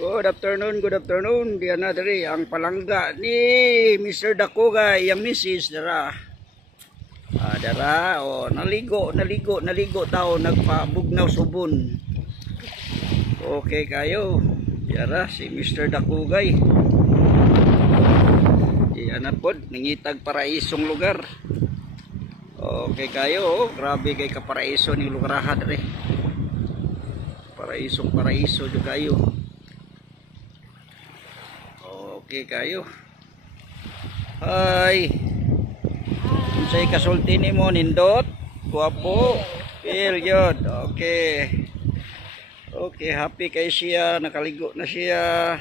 Good afternoon, good afternoon. Diyan na diri ang palangga ni Mr. Dakugay, yang misis dara. Dara naligo tao nagpabugnaw subon. Okay kayo. Dara si Mr. Dakugay. Diyan na pod nangitag paraisong lugar. Okay kayo, grabe kay kaparaiso ning lugar ha diri. Paraiso jud kayo. Okay kayo. Hi. Unsay kasulti nimo nindot? Guwapo. Feel good. Okay. Okay, happy kay siya, nakaligo na siya.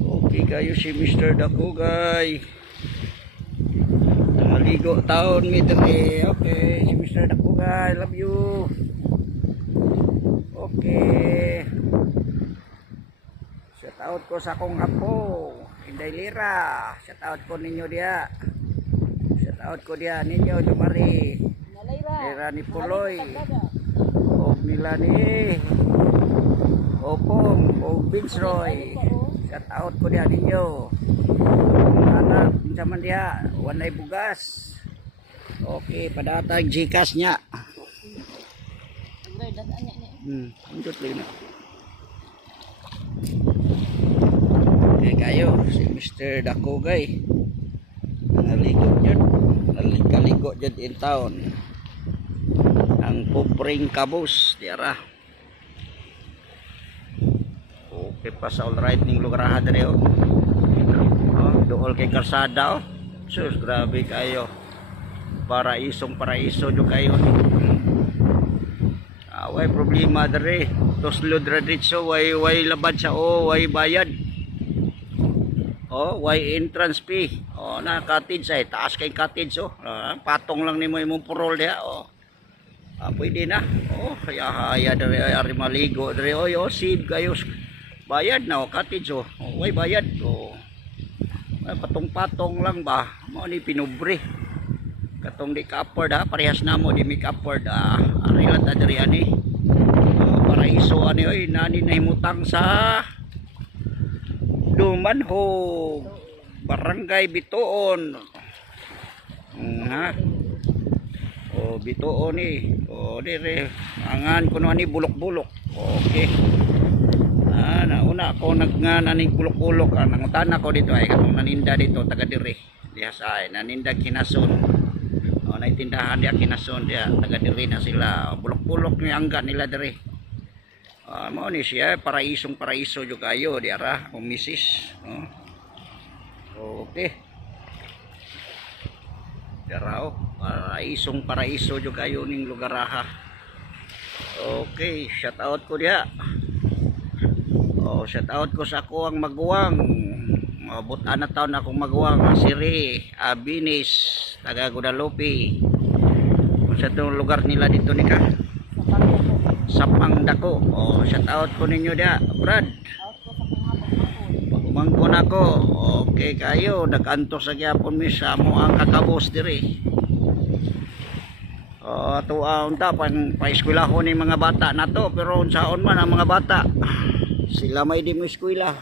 Okay kayo si Mr. Dakugay. Nakaligo taon mi diri. Okay, si Mr. Dakugay, love you. Okay. Shout out ko sa akong apo, Inday Lira. Shout out ko ninyo dia. Shout out ko dia ninyo dumari. Lira ni Puloy. Og nila ni Opong og Vince Roy. Shout out ko dia ninyo. Anak pinsaman dia, wanay bugas. Okay, padatag Gcash nya. Undot lang na. Okay kayo, si Mr. Dakugay naligo dyan in town ang Pupring Cabos diara. Okay pa sa all right ning lugar ha dere dool kay karsada sus grabe kayo, paraiso jud kayo. Way problema dere toslod ra ditso, way labad sa way bayad. Way entrance fee. Na cottage ay taas kay cottage patong lang nimo imong purol diha. Pwede na. Haya dere ari maligo dere save kayo. Bayad na cottage way bayad. Patong-patong lang ba mo ni pinubre. Katong di ka-afford parehas na mo di mi ka-afford ari lang ta diri ani. Paraiso ani oy nani nahimutang sa Dumanhog, Barangay Bituon. Bituon ni. Dire angan kuno ani bulok-bulok. Okay. Nauna ako naning bulok-bulok nangutan ako dito ay katong naninda dito taga dire. Diha sa naninda Kinason. Naitindahan dia Kinason dia taga dire na sila. Bulok-bulok ni angga nila dire. Mao ni siya paraiso jud kayo diara o misis. Okay. Diara paraiso jud kayo ning lugar ha. Okay, shout out ko dia. Shout out ko sa ako ang maguwang. Mabot ana taon akong maguwang Siri, Abinis, taga Guadalupe. Sa tong lugar nila dito ni ka. Sapang Dako. Shout out ko ninyo dia, Brad. Pagumangkon ako. Okay kayo, naganto sa gyapon mi sa mo ang kakabos diri. Unta pa-eskwelahon ni mga bata na to, pero unsaon man ang mga bata. Sila may di mo eskwela.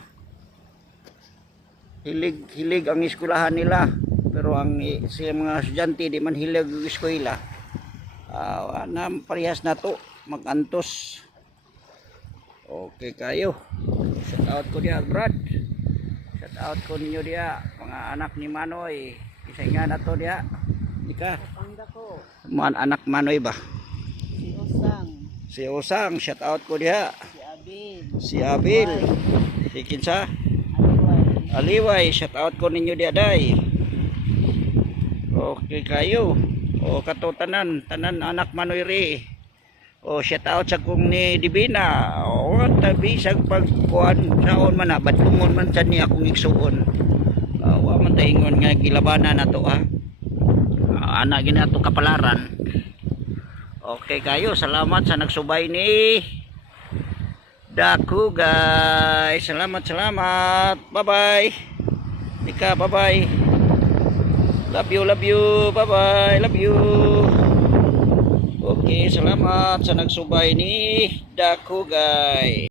Hilig ang eskwelahan nila, pero ang siya mga estudyante di man hilig ang eskwela. Parehas na to magantos. Okay kayo. Shout out ko dia, Brad. Shout out ko ninyo dia, mga anak ni Manoy. Isa nga na to dia. Ika. Man anak Manoy ba? Si Osang. Shout out ko dia. Si Abil. Si kinsa? Aliway. Shout out ko ninyo dia day. Okay kayo. Kato tanan anak Manoy ri. Shout out sa kong ni Divina. Tabi sa pagkuhan saon man batungon man sa niya akong igsuon. Wa man taingon nga gilabanan nato ana gina to kapalaran. Okay kayo, salamat sa nagsubay ni Dakugay. Salamat. Bye bye. Ika, bye bye. Love you. Bye bye. Love you. Okay, salamat sa nagsubay ni Dakugay.